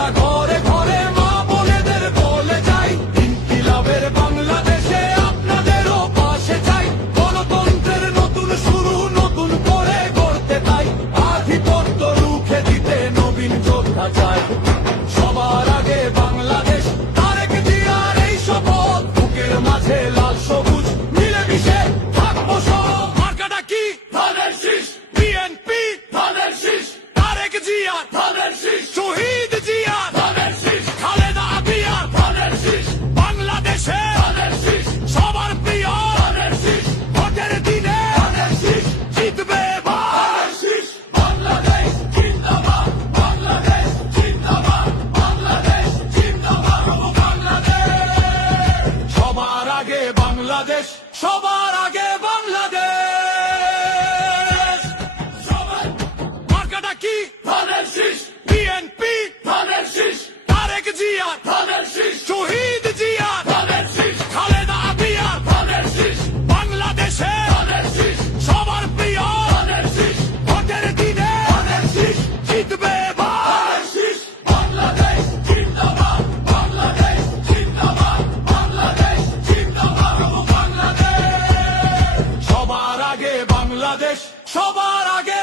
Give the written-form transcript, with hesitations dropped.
কথা ঘরে ঘরে মা বোনেদের বলে যাই, ইনকিলাবের বাংলাদেশে আপনাদেরও পাশে চাই। গণতন্ত্রের নতুন শুরু নতুন করে গড়তে তাই, আধিপত্য রুখে দিতে নবীন যোদ্ধা চাই। সবার আগে বাংলাদেশ, তারেক জিয়ার এই শপথ, বুকের মাঝে লাল সবুজ মিলেমিশে থাকবো সব। মার্কাটা কি? ধানের শীষ। বিএনপি ধানের শীষ। তারেক জিয়া ধানের শীষ। শহীদ জিয়া ধানের শীষ। খালেদা জিয়া ধানের শীষ। বাংলাদেশে ধানের শীষ। সবার প্রিয় ধানের শীষ। ভোটের দিনে ধানের শীষ। জিতবে ধানের শীষ। বাংলাদেশ জিন্দাবাদ, বাংলাদেশ জিন্দাবাদ, বাংলাদেশ জিন্দাবাদ, বাংলাদেশ। সবার আগে বাংলাদেশ, সবার আগে বাংলাদেশ। সবার মার্কাটা কি? ধানের শীষ। বিএনপি ধানের শীষ। তারেক জিয়া ধানের শীষ। শহীদ জিয়া ধানের শীষ। খালেদা জিয়া ধানের শীষ। বাংলাদেশে ধানের শীষ। সবার প্রিয় ধানের শীষ। ভোটের দিনে ধানের শীষ। জিতবে ধানের শীষ। বাংলাদেশ জিন্দাবাদ, বাংলাদেশ জিন্দাবাদ, বাংলাদেশ জিন্দাবাদ, বাংলাদেশ। সবার আগে বাংলাদেশ, সবার আগে